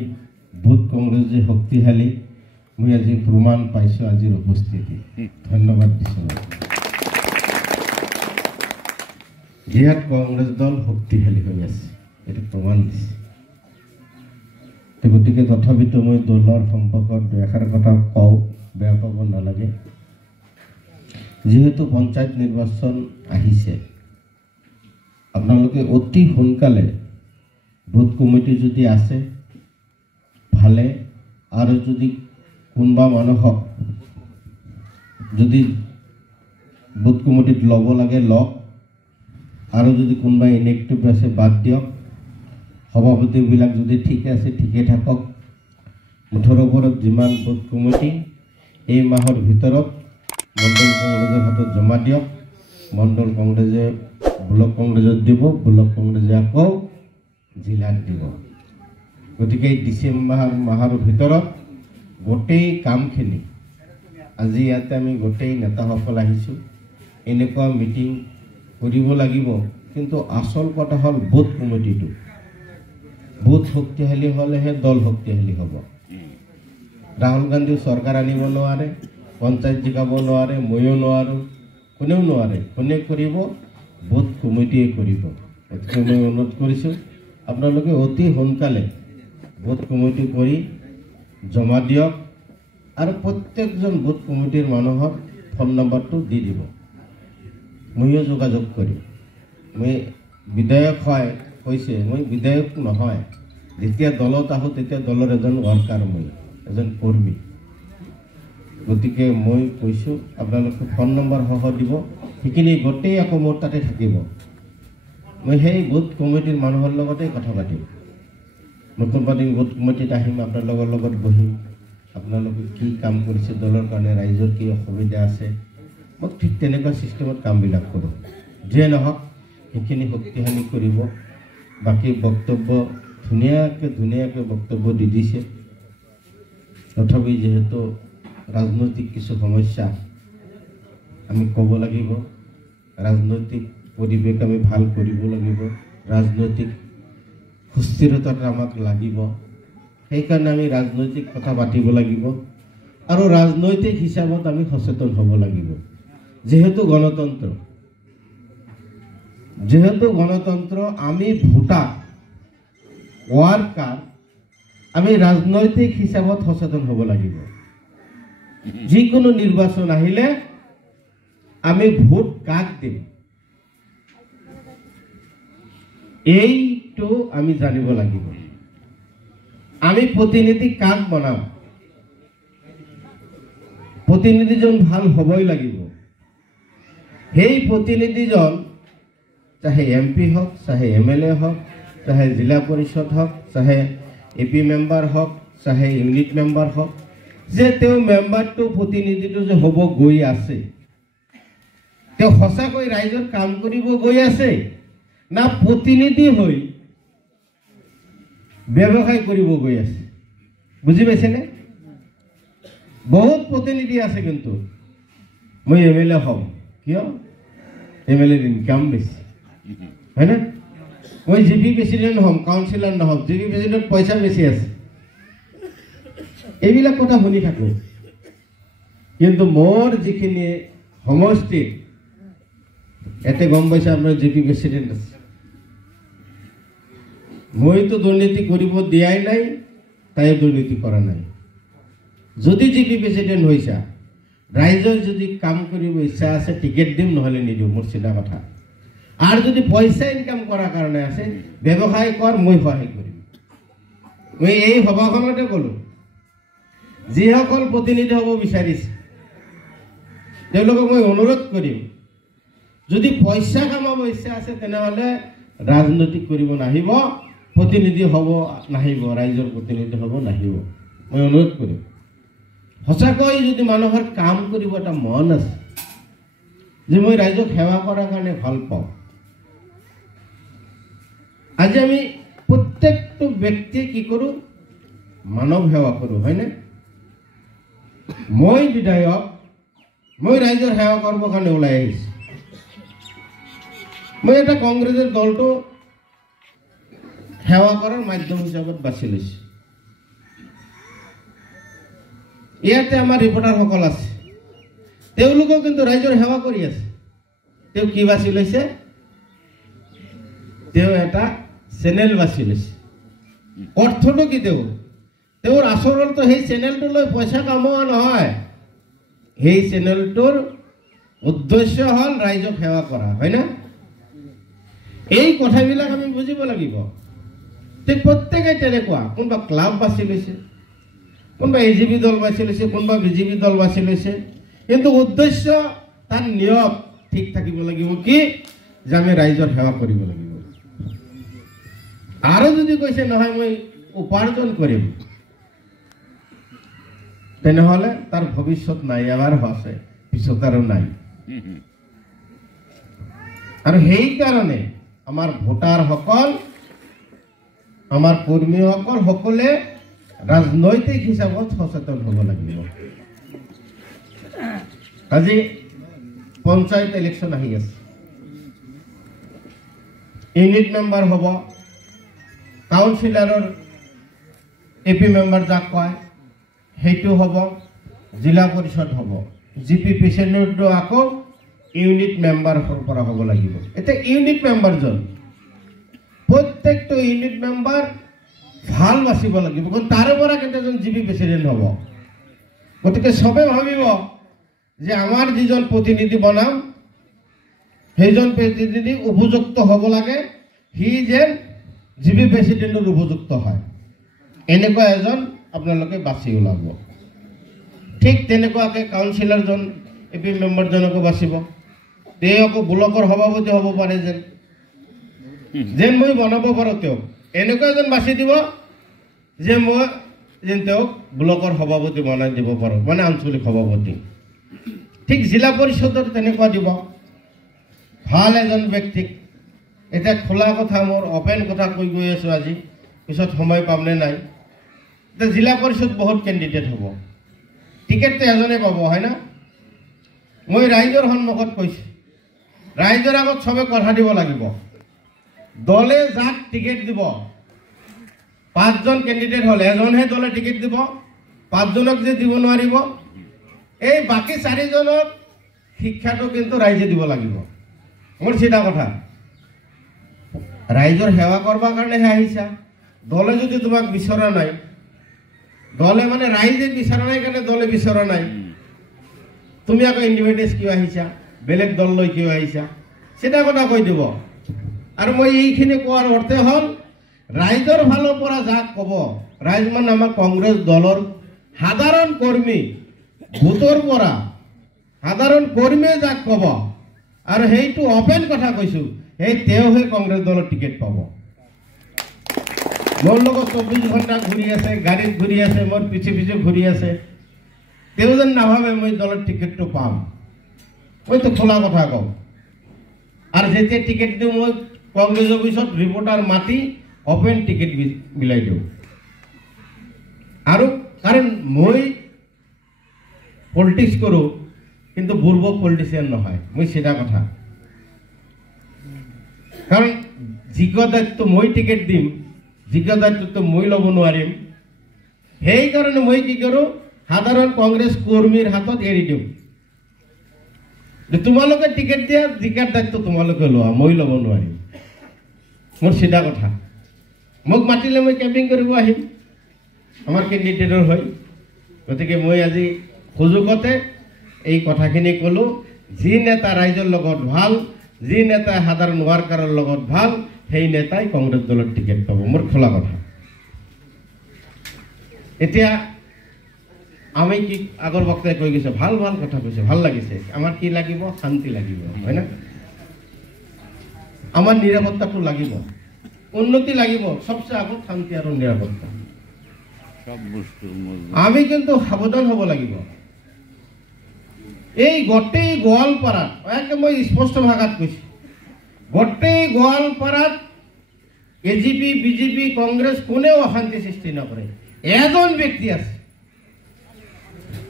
বুথ কংগ্ৰেছ যে শক্তিশালী, মই আজি প্ৰমাণ পাইছোঁ আজিৰ উপস্থিতি। ধন্যবাদ দিছোঁ। ইয়াত কংগ্ৰেছ দল শক্তিশালী হৈ আছে, এইটো প্ৰমাণ দিছে। গতিকে তথাপিতো মই দলৰ সম্পৰ্কত এষাৰ কথা কওঁ, বেয়া পাব নালাগে। যিহেতু পঞ্চায়ত নিৰ্বাচন আহিছে, আপোনালোকে অতি সোনকালে বুথ কমিটি যদি আছে ভালে, আৰু যদি কোনোবা মানুহক যদি বুথ কমিটিত ল'ব লাগে লওক, আৰু যদি কোনোবা ইনেক্টিভ আছে বাদ দিয়ক। সভাপতিবিলাক যদি ঠিকে আছে ঠিকে থাকক। মুঠৰ ওপৰত যিমান বুথ কমিটি এই মাহৰ ভিতৰত মণ্ডল কংগ্ৰেছৰ হাতত জমা দিয়ক। মণ্ডল কংগ্ৰেছে ব্লক কংগ্ৰেছত দিব, ব্লক কংগ্ৰেছে আকৌ জিলাত দিব। গতিকে ডিচেম্বৰ মাহৰ ভিতৰত গোটেই কামখিনি, আজি ইয়াতে আমি গোটেই নেতাসকল আহিছোঁ, এনেকুৱা মিটিং কৰিব লাগিব। কিন্তু আচল কথা হ'ল বুথ কমিটিটো। বুথ শক্তিশালী হ'লেহে দল শক্তিশালী হ'ব। ৰাহুল গান্ধী চৰকাৰ আনিব নোৱাৰে, পঞ্চায়ত জিকাব নোৱাৰে, ময়ো নোৱাৰোঁ, কোনেও নোৱাৰে। কোনে কৰিব? বুথ কমিটিয়ে কৰিব। গতিকে মই অনুৰোধ কৰিছোঁ আপোনালোকে অতি সোনকালে বুথ কমিটি কৰি জমা দিয়ক, আৰু প্ৰত্যেকজন বুথ কমিটিৰ মানুহৰ ফোন নম্বৰটো দি দিব। ময়ো যোগাযোগ কৰিম। মই বিধায়ক হৈছে, মই বিধায়ক নহয়। যেতিয়া দলত আহোঁ তেতিয়া দলৰ এজন ৱৰ্কাৰ, মই এজন কৰ্মী। গতিকে মই কৈছোঁ আপোনালোকে ফোন নম্বৰ সহ দিব, সেইখিনি গোটেই আকৌ মোৰ তাতে থাকিব। মই সেই বুথ কমিটিৰ মানুহৰ লগতেই কথা পাতিম। কোনোবা দিন বুথ কমিটিত আহিম, আপোনালোকৰ লগত বহিম, আপোনালোকে কি কাম কৰিছে দলৰ কাৰণে, ৰাইজৰ কি অসুবিধা আছে, মই ঠিক তেনেকুৱা ছিষ্টেমত কামবিলাক কৰোঁ। যিয়ে নহওক সেইখিনি শক্তিশালী কৰিব। বাকী বক্তব্য ধুনীয়াকৈ বক্তব্য দি দিছে। তথাপি যিহেতু ৰাজনৈতিক কিছু সমস্যা আমি ক'ব লাগিব, ৰাজনৈতিক পৰিৱেশ আমি ভাল কৰিব লাগিব, ৰাজনৈতিক সুস্থিৰতাত আমাক লাগিব। সেইকাৰণে আমি ৰাজনৈতিক কথা পাতিব লাগিব, আৰু ৰাজনৈতিক হিচাপত আমি সচেতন হ'ব লাগিব। যেহেতু গণতন্ত্ৰ আমি ভোটাৰ ৱাৰ্কাৰ, আমি ৰাজনৈতিক হিচাপত সচেতন হ'ব লাগিব। যিকোনো নিৰ্বাচন আহিলে আমি ভোট কাক দিম এইটো আমি জানিব লাগিব। আমি প্ৰতিনিধি কাক বনাম, প্ৰতিনিধিজন ভাল হ'বই লাগিব। সেই প্ৰতিনিধিজন চাহে MP হওক, চাহে MLA হওক, চাহে জিলা পৰিষদ হওক, চাহে AP মেম্বাৰ হওক, চাহে ইউনিট মেম্বাৰ হওক, যে তেওঁ মেম্বাৰটো প্ৰতিনিধিটো যে হ'ব গৈ আছে, তেওঁ সঁচাকৈ ৰাইজৰ কাম কৰিব গৈ আছে না প্ৰতিনিধি হৈ ব্যৱসায় কৰিব গৈ আছে? বুজি পাইছেনে? বহুত প্ৰতিনিধি আছে, কিন্তু মই MLA হ'ম, কিয়? MLAৰ ইনকাম বেছি, হয়নে? মই GP প্ৰেচিডেণ্ট হ'ম, কাউন্সিলৰ নহ'ম, GP প্ৰেচিডেণ্ট পইচা বেছি আছে। এইবিলাক কথা শুনি থাকোঁ। কিন্তু মোৰ যিখিনি সমষ্টি ইয়াতে গম পাইছে আপোনাৰ GP প্ৰেচিডেণ্ট আছে। মইতো দুৰ্নীতি কৰিব দিয়াই নাই, তাইও দুৰ্নীতি কৰা নাই। যদি GP প্ৰেচিডেণ্ট হৈছা, ৰাইজৰ যদি কাম কৰিব ইচ্ছা আছে টিকেট দিম, নহ'লে নিদিওঁ, মোৰ চিধা কথা। আৰু যদি পইচা ইনকাম কৰাৰ কাৰণে আছে, ব্যৱসায় কৰ, মই সহায় কৰিম। মই এই সভাখনতে ক'লোঁ, যিসকল প্ৰতিনিধি হ'ব বিচাৰিছে তেওঁলোকক মই অনুৰোধ কৰিম, যদি পইচা কামাব ইচ্ছা আছে তেনেহ'লে ৰাজনৈতিক কৰিব নাহিব, প্ৰতিনিধি হ'ব নাহিব, ৰাইজৰ প্ৰতিনিধি হ'ব নাহিব। মই অনুৰোধ কৰিম, সঁচাকৈ যদি মানুহৰ কাম কৰিব এটা মন আছে, যে মই ৰাইজক সেৱা কৰাৰ কাৰণে ভাল পাওঁ। আজি আমি প্ৰত্যেকটো ব্যক্তিয়ে কি কৰোঁ? মানৱ সেৱা কৰোঁ, হয়নে? মই বিধায়ক, মই ৰাইজৰ সেৱা কৰিবৰ কাৰণে ওলাই আহিছোঁ। মই এটা কংগ্ৰেছৰ দলটো সেৱা কৰাৰ মাধ্যম হিচাপত বাছি লৈছোঁ। ইয়াতে আমাৰ ৰিপৰ্টাৰসকল আছে, তেওঁলোকেও কিন্তু ৰাইজৰ সেৱা কৰি আছে। তেওঁ কি বাছি লৈছে? তেওঁ এটা চেনেল বাছি লৈছে। অৰ্থটো কি? তেওঁৰ আচৰণটো সেই চেনেলটো লৈ পইচা কামোৱা নহয়, সেই চেনেলটোৰ উদ্দেশ্য হ'ল ৰাইজক সেৱা কৰা, হয় না? এই কথাবিলাক আমি বুজিব লাগিব। ঠিক প্ৰত্যেকেই তেনেকুৱা, কোনোবা ক্লাব বাছি লৈছে, কোনোবা AGP দল বাছি লৈছে, কোনোবা BJP দল বাছি লৈছে, কিন্তু উদ্দেশ্য তাৰ নিয়ম ঠিক থাকিব লাগিব কি যে আমি ৰাইজৰ সেৱা কৰিব লাগিব। আৰু যদি কৈছে নহয় মই উপাৰ্জন কৰিম, তেনেহ'লে তাৰ ভৱিষ্যত নাই, এবাৰ আছে পিছত আৰু নাই। আৰু সেইকাৰণে আমাৰ ভোটাৰসকল, আমাৰ কৰ্মীসকল সকলোৱে ৰাজনৈতিক হিচাপত সচেতন হ'ব লাগিব। আজি পঞ্চায়ত ইলেকশ্যন আহি আছে, ইউনিট মেম্বাৰ হ'ব, কাউন্সিলৰৰ AP মেম্বাৰ যাক কয় সেইটো হ'ব, জিলা পৰিষদ হ'ব, GP প্ৰেচিডেণ্টটো আকৌ ইউনিট মেম্বাৰৰ পৰা হ'ব লাগিব। এতিয়া ইউনিট মেম্বাৰজন প্ৰত্যেকটো ইউনিট মেম্বাৰ ভাল বাচিব লাগিব, কাৰণ তাৰে পৰা কেইটাজন GP প্ৰেচিডেণ্ট হ'ব। গতিকে চবে ভাবিব যে আমাৰ যিজন প্ৰতিনিধি বনাম সেইজন প্ৰতিনিধি উপযুক্ত হ'ব লাগে, সি যেন GP প্ৰেচিডেণ্টৰ উপযুক্ত হয়, এনেকুৱা এজন আপোনালোকে বাছি ওলাব। ঠিক তেনেকুৱাকৈ কাউন্সিলৰজন AP মেম্বাৰজনকো বাচিব, তেওঁ আকৌ ব্লকৰ সভাপতি হ'ব পাৰে যেন মই বনাব পাৰোঁ তেওঁক, এনেকুৱা এজন বাছি দিব যে মই যেন তেওঁক ব্লকৰ সভাপতি বনাই দিব পাৰোঁ, মানে আঞ্চলিক সভাপতি। ঠিক জিলা পৰিষদৰ তেনেকুৱা দিব ভাল এজন ব্যক্তিক। এতিয়া খোলা কথা, মোৰ অপেন কথা কৈ গৈ আছোঁ, আজি পিছত সময় পামনে নাই। এতিয়া জিলা পৰিষদ বহুত কেণ্ডিডেট হ'ব, টিকেটটো এজনে পাব, হয় না? মই ৰাইজৰ সন্মুখত কৈছোঁ, ৰাইজৰ আগত চবে কথা দিব লাগিব। দলে যাক টিকেট দিব, 5জন কেণ্ডিডেট হ'লে এজনহে দলে টিকেট দিব, 5জনক যে দিব নোৱাৰিব, এই বাকী 4জনক শিক্ষাটো কিন্তু ৰাইজে দিব লাগিব। মোৰ চিধা কথা, ৰাইজৰ সেৱা কৰবাৰ কাৰণেহে আহিছা। দলে যদি তোমাক বিচৰা নাই, দলে মানে ৰাইজে বিচৰা নাই কাৰণে দলে বিচৰা নাই, তুমি আকৌ ইণ্ডিপেণ্ডেন্স কিয় আহিছা, বেলেগ দল লৈ কিয় আহিছা, চিধা কথা কৈ দিব। আৰু মই এইখিনি কোৱাৰ অৰ্থে হ'ল ৰাইজৰ ফালৰ পৰা যাক ক'ব, ৰাইজ মানে আমাৰ কংগ্ৰেছ দলৰ সাধাৰণ কৰ্মী, ভোটৰ পৰা সাধাৰণ কৰ্মীয়ে যাক ক'ব, আৰু সেইটো অপেন কথা কৈছোঁ, সেই তেওঁহে কংগ্ৰেছ দলৰ টিকেট পাব। মোৰ লগত 24 ঘণ্টা ঘূৰি আছে, গাড়ীত ঘূৰি আছে, মোৰ পিছে পিছে ঘূৰি আছে, তেওঁ যেন নাভাবে মই দলৰ টিকেটটো পাম। মইতো খোলা কথা কওঁ। আৰু যেতিয়া টিকেট দিওঁ, মই কংগ্ৰেছ অফিচত ৰিপৰ্টাৰ মাতি অপেন টিকেট বিলাই দিওঁ। আৰু কাৰণ মই পলিটিক্স কৰোঁ, কিন্তু বুৰ্বক পলিটিচিয়ান নহয়, মই চিধা কথা। কাৰণ যিগৰ দায়িত্ব মই টিকেট দিম, যিগৰ দায়িত্বটো মই ল'ব নোৱাৰিম, সেইকাৰণে মই কি কৰোঁ, সাধাৰণ কংগ্ৰেছ কৰ্মীৰ হাতত এৰি দিওঁ যে তোমালোকে টিকেট দিয়া, জিকাৰ দায়িত্ব তোমালোকে লোৱা, মই ল'ব নোৱাৰিম। মোৰ চিধা কথা। মোক মাতিলে মই কেম্পিং কৰিব আহিম আমাৰ কেণ্ডিডেটৰ হৈ। গতিকে মই আজি সুযোগতে এই কথাখিনি ক'লোঁ, যি নেতা ৰাইজৰ লগত ভাল, যি নেতাই সাধাৰণ ৱাৰ্কাৰৰ লগত ভাল, সেই নেতাই কংগ্ৰেছ দলৰ টিকেট পাব। মোৰ খোলা কথা। এতিয়া আমি কি আগৰ বক্তাই কৈ গৈছে, ভাল ভাল কথা কৈছে, ভাল লাগিছে। আমাৰ কি লাগিব? শান্তি লাগিব, হয় না? আমাৰ নিৰাপত্তাটো লাগিব, উন্নতি লাগিব, সবচে আগত শান্তি আৰু নিৰাপত্তা। আমি কিন্তু সাৱধান হ'ব লাগিব। এই গোটেই গোৱালপাৰাত, মই স্পষ্ট ভাষাত কৈছোঁ, গোটেই গোৱালপাৰাত AGP, BJP, কংগ্ৰেছ কোনেও অশান্তি সৃষ্টি নকৰে। এজন ব্যক্তি আছে,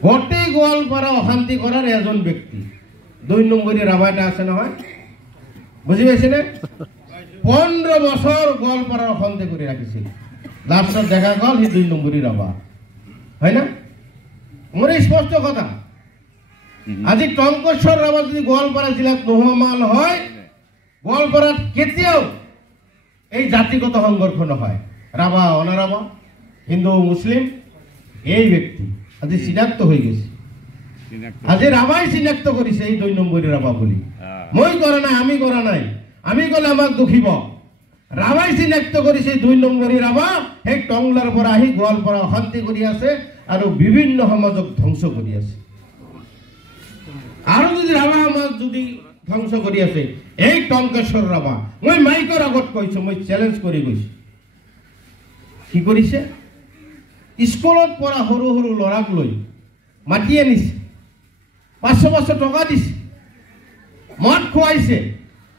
গোটেই গোৱালপাৰা অশান্তি কৰাৰ এজন ব্যক্তি, 2 নম্বৰী ৰাভা এটা আছে নহয়, বুজি পাইছেনে? 15 বছৰ গোৱালপাৰা অশান্তি কৰি ৰাখিছিল, লাষ্টত দেখা গ'ল সি 2 নম্বৰী ৰাভা, হয় না? মোৰ স্পষ্ট কথা। আজি টংকেশ্বৰ ৰাভা যদি গোৱালপাৰা জিলাত নোহোমাল হয়, গোৱালপাৰাত কেতিয়াও এই জাতিগত সংঘৰ্ষ নহয়। ৰাভা অনাৰাভা, হিন্দু মুছলিম, এই ব্যক্তি আজি চিনাক্ত হৈ গৈছে। আজি ৰাভাই চিনাক্ত কৰিছে এই 2 নম্বৰী ৰাভা বুলি। মই কৰা নাই, আমি কৰা নাই। আমি গ'লে আমাক দুখিব, ৰাভাই চিনাক্ত কৰিছে 2 নম্বৰী ৰাভা সেই টংলাৰ পৰা আহি গোৱালপাৰা অশান্তি কৰি আছে আৰু বিভিন্ন সমাজক ধ্বংস কৰি আছে। আৰু যদি ৰাভা সমাজ যদি ধ্বংস কৰি আছে এই টংকেশ্বৰ ৰাভা, মই মাইকৰ আগত কৈছো, মই চেলেঞ্জ কৰি গৈছো, কি কৰিছে? স্কুলত পঢ়া সৰু সৰু ল'ৰাক লৈ মাতি আনিছে, 500 টকা দিছে, মদ খুৱাইছে,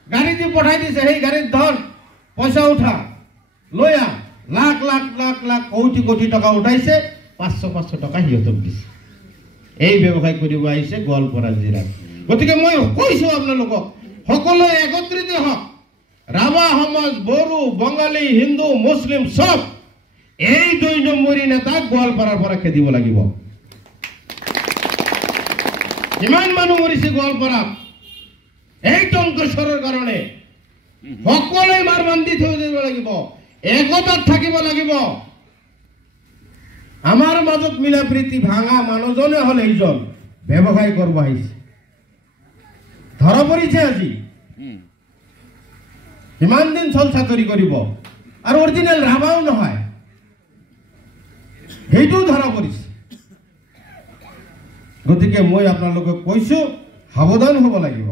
গাড়ী দি পঠাই দিছে, সেই গাড়ীত ধৰ পইচা উঠা লৈ আহ, লাখ লাখ লাখ লাখ কোটি কোটি টকা উঠাইছে, 500 টকা সিহঁতক দিছে। এই ব্যৱসায় কৰিব আহিছে গোৱালপাৰা জিলাত। গতিকে মই কৈছো আপোনালোকক সকলোৱে একত্ৰিত হওক, ৰাভা সমাজ, বড়ো, বঙালী, হিন্দু, মুছলিম সব এই 2 নম্বৰী নেতাক গোৱালপাৰাৰ পৰা খেদিব লাগিব। কিমান মানুহ মৰিছে গোৱালপাৰাত এই টংকেশ্বৰৰ কাৰণে, সকলোৱে মাৰ বান্ধি থৈ দিব লাগিব, একতাত থাকিব লাগিব। আমাৰ মাজত মিলা প্ৰীতি ভাঙা মানুহজনে হল এইজন ব্যৱসায় কৰিব আহিছে, ধৰা পৰিছে আজি। কিমান দিন চল চাকৰি কৰিব, আৰু অৰিজিনেল ৰাভাও নহয়, সেইটোও ধৰা পৰিছে। গতিকে মই আপোনালোকক কৈছো সাৱধান হ'ব লাগিব।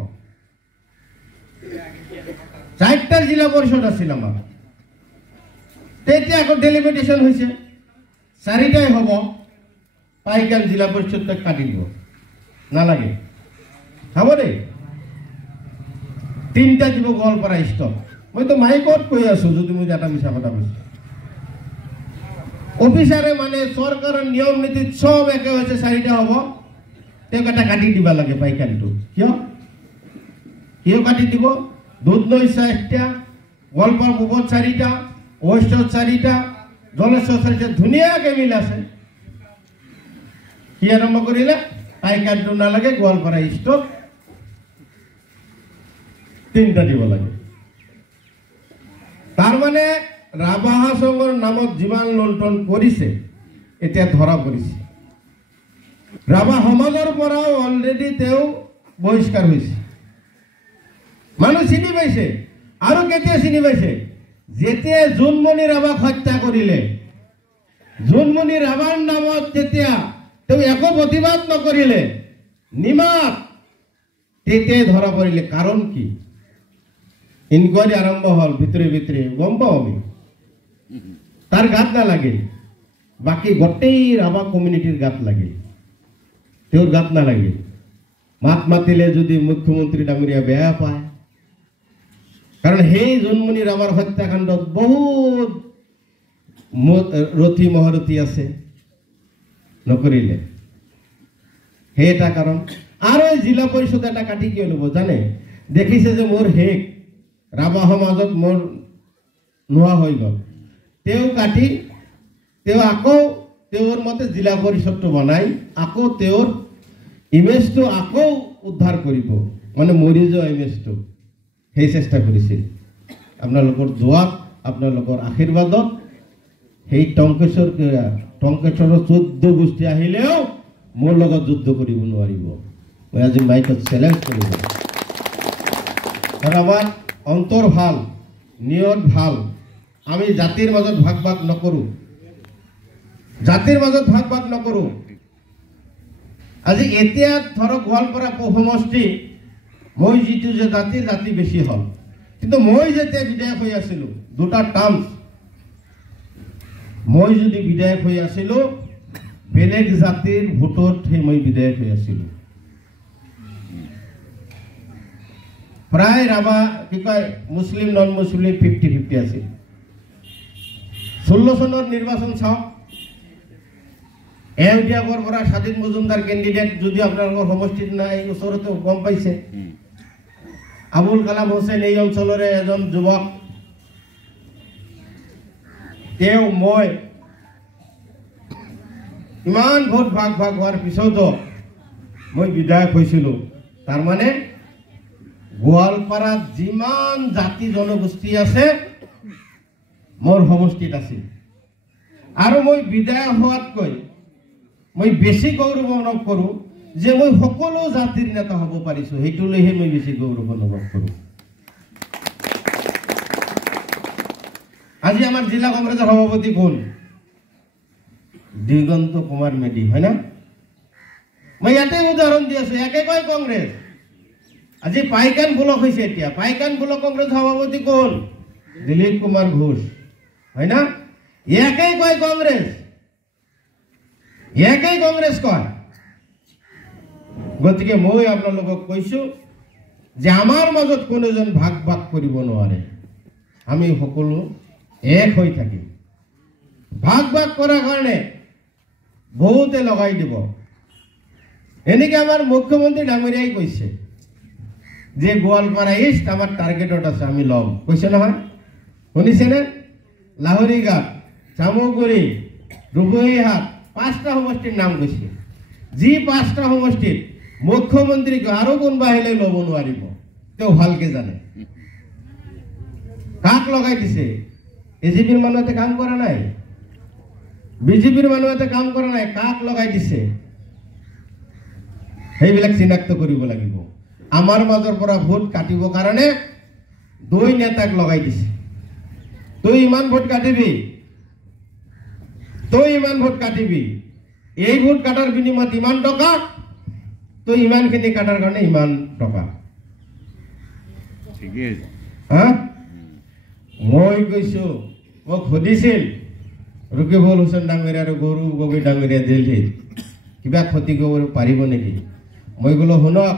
4টা জিলা পৰিষদ আছিল আমাৰ, তেতিয়া আকৌ ডেলিমিটেশ্যন হৈছে, 4টাই হ'ব। পাইকান জিলা পৰিষদটা কাটি দিব নালাগে, হ'ব দেই, 3টা দিব গোৱালপাৰা ষ্টপ। মইতো মাইকত কৈ আছো, যদি মই এটা মিছা কথা কৈছো। অফিচাৰে মানে চৰকাৰৰ নিয়ম নীতিত সব একে হৈছে, 4টা হ'ব, তেওঁক এটা কাটি দিব লাগে পাইকানটো। কিয় কাটি দিব? দুধনৈ 4টা, গোৱালপাৰা পূবত 4টা, ৱেষ্টত 4টা, জলেশ্বৰ 4টা, ধুনীয়াকৈ মিল আছে। কি আৰম্ভ কৰিলে? পাইকানটো নালাগে, গোৱালপাৰা ষ্টপ 3টা দিব লাগে। তাৰমানে ৰাভা সংঘৰ নামত যিমান লুণ্ঠন কৰিছে এতিয়া ধৰা পৰিছে। ৰাভা সমাজৰ পৰাও অলৰেডি তেওঁ বহিষ্কাৰ হৈছে, মানুহ চিনি পাইছে। আৰু কেতিয়া চিনি পাইছে? যেতিয়া জোনমণি ৰাভাক হত্যা কৰিলে, জোনমণি ৰাভাৰ নামত যেতিয়া তেওঁ একো প্ৰতিবাদ নকৰিলে, নিমাত, তেতিয়াই ধৰা পৰিলে। কাৰণ কি? ইনকোয়ারি আরম্ভ হল, ভিতরে ভিতরে গম পাও আমি, তার গাত না লাগে, বাকি গোটেই রাভা কমিউনিটির গাত লাগে, তোর গাত না লাগে। মাত মাতিলে যদি মুখ্যমন্ত্রী ডাঙরিয়া বেয়া পায়, কারণ সেই জন্মনি রাভার হত্যাকাণ্ডত বহুত রথী মহারথী আছে, নকরিলে সেই এটা কারণ। আর ওই জিলা পরিষদ এটা কাটি কিয় লব জানে? দেখিছে যে মোর হেক ৰাভা সমাজত মোৰ নোহোৱা হৈ গ'ল, তেওঁ কাটি তেওঁ আকৌ তেওঁৰ মতে জিলা পৰিষদটো বনাই আকৌ তেওঁৰ ইমেজটো আকৌ উদ্ধাৰ কৰিব, মানে মৰি যোৱা ইমেজটো, সেই চেষ্টা কৰিছিল। আপোনালোকৰ জোৱাত, আপোনালোকৰ আশীৰ্বাদত সেই টংকেশ্বৰৰ 14 গোষ্ঠী আহিলেও মোৰ লগত যুদ্ধ কৰিব নোৱাৰিব। মই আজি মাইকত চেলেঞ্জ কৰিব। আৰু আমাৰ অন্তৰ ভাল, নিয়ত ভাল, আমি জাতিৰ মাজত ভাগ ভাগ নকৰো, জাতিৰ মাজত ভাগ ভাগ নকৰো। আজি এতিয়া ধৰক গোৱালপাৰা সমষ্টি, মই যিটো যে জাতি বেছি হ'ল, কিন্তু মই যেতিয়া বিধায়ক হৈ আছিলো, 2টা টাৰ্মছ মই যদি বিধায়ক হৈ আছিলো, বেলেগ জাতিৰ ভোটত মই বিধায়ক হৈ আছিলো। প্ৰায় ৰাভা কি কয় মুছলিম নন মুছলিম 50-50 আছিল। 16 চনৰ নিৰ্বাচন চাওক, এওঁদিয়াকৰ পৰা স্বাধীন মজুমদাৰ কেণ্ডিডেট, যদি আপোনালোকৰ সমষ্টিত নাই, ওচৰতে গম পাইছে। আবুল কালাম হোসেন এই অঞ্চলৰে এজন যুৱক, তেওঁ মই ইমান ভোট ভাগ ভাগ হোৱাৰ পিছতো মই বিধায়ক হৈছিলো। তাৰমানে গোৱালপাৰাত যিমান জাতি জনগোষ্ঠী আছে মোৰ সমষ্টিত আছিল, আৰু মই বিধায়ক হোৱাতকৈ মই বেছি গৌৰৱ অনুভৱ কৰোঁ যে মই সকলো জাতিৰ নেতা হ'ব পাৰিছো, সেইটো লৈহে মই বেছি গৌৰৱ অনুভৱ কৰোঁ। আজি আমাৰ জিলা কংগ্ৰেছৰ সভাপতি কোন? দিগন্ত কুমাৰ মেধি, হয় না? মই ইয়াতে উদাহৰণ দি আছো, একে কয় কংগ্ৰেছ। আজি পাইকান ব্লক হৈছে, এতিয়া পাইকান ব্লক কংগ্ৰেছ সভাপতি কোন? দিলীপ কুমাৰ ঘোষ, হয় না? একেই কয় কংগ্ৰেছ, একেই কংগ্ৰেছ কয়। গতিকে মই আপোনালোকক কৈছো যে আমাৰ মাজত কোনো জন ভাগ ভাগ কৰিব নোৱাৰে, আমি সকলো এক হৈ থাকিম। ভাগ ভাগ কৰাৰ কাৰণে বহুতে লগাই দিব। এনেকে আমাৰ মুখ্যমন্ত্ৰী ডাঙৰীয়াই কৈছে যে গোৱালপাৰা ইষ্ট আমাৰ টাৰ্গেটত আছে, আমি ল'ম, কৈছে নহয়, শুনিছেনে? লাহৰীঘাট, চামগুৰি, ৰূপহীহাট, 5টা সমষ্টিৰ নাম কৈছে। যি 5টা সমষ্টিত মুখ্যমন্ত্ৰীক আৰু কোনোবা আহিলে ল'ব নোৱাৰিব, তেওঁ ভালকে জানে। কাক লগাই দিছে? এজিপিৰ মানুহ এটা কাম কৰা নাই, বিজেপিৰ মানুহ এটা কাম কৰা নাই, কাক লগাই দিছে সেইবিলাক চিনাক্ত কৰিব লাগিব। আমাৰ মাজৰ পৰা ভোট কাটিবৰ কাৰণে 2 নেতাক লগাই দিছে। তই ইমান ভোট কাটিবি, তই ইমান ভোট কাটিবি, এই ভোট কাটাৰ বিনিময়ত ইমান টকা, তই ইমানখিনি কাটাৰ কাৰণে ইমান টকা। মই কৈছো, মোক সুধিছিল ৰকিবুল হুছেইন ডাঙৰীয়া আৰু গৌৰৱ গগৈ ডাঙৰীয়া দিল্লীত কিবা ক্ষতি কৰিব পাৰিব নেকি? মই ক'লো শুনক,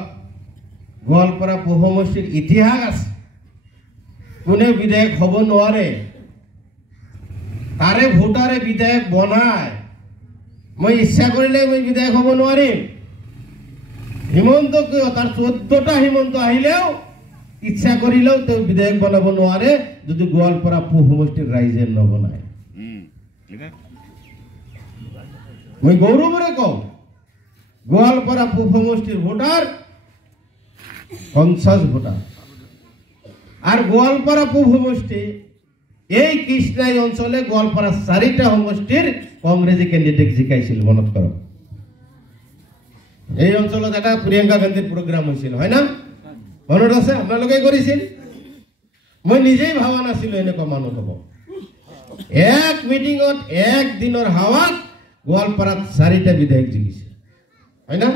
গোৱালপাৰা সমষ্টিৰ ইতিহাস আছে, কোনে বিধায়ক হ'ব নোৱাৰে, তাৰে ভোটাৰে বিধায়ক বনায়। মই ইচ্ছা কৰিলে মই বিধায়ক হ'ব নোৱাৰিম। হিমন্ত তাৰ 14টা হিমন্ত আহিলেও ইচ্ছা কৰিলেও তেওঁ বিধায়ক বনাব নোৱাৰে যদি গোৱালপাৰা সমষ্টিৰ ৰাইজে নবনায়। মই গৌৰৱৰে কওঁ, গোৱালপাৰা সমষ্টিৰ ভোটাৰ 50 ভোটাৰ, আর গোয়ালপাড়া পূব সমষ্টি এই কৃষ্ণাই অঞ্চলে গোয়ালপাড়া 4টা সমষ্টির কংগ্রেসী ক্যান্ডিডেট জিকাইছিল, মনত করো। এই অঞ্চলত একটা প্রিয়ঙ্কা গান্ধীর প্রোগ্রাম হয়েছিল, হয় না? মনত আছে? আপনালোকে করেছিল। মই নিজেই ভাবা নাছিলো এনেকুৱা মানুহ হব। এক মিটিংত এক দিনৰ হাৱাত গোৱালপাৰাত 4টা বিধায়ক জিকিছে, হয় না?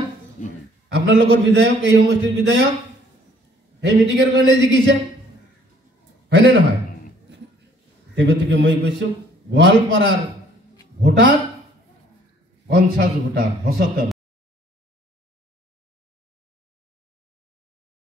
আপোনালোকৰ বিধায়ক, এই সমষ্টিৰ বিধায়ক এই মিটিংৰ কাৰণে জিকিছে, হয় না নহয়? গতিকে মই কৈছো গোৱালপাৰাৰ ভোটাৰ 50 ভোটাৰ সচেতন।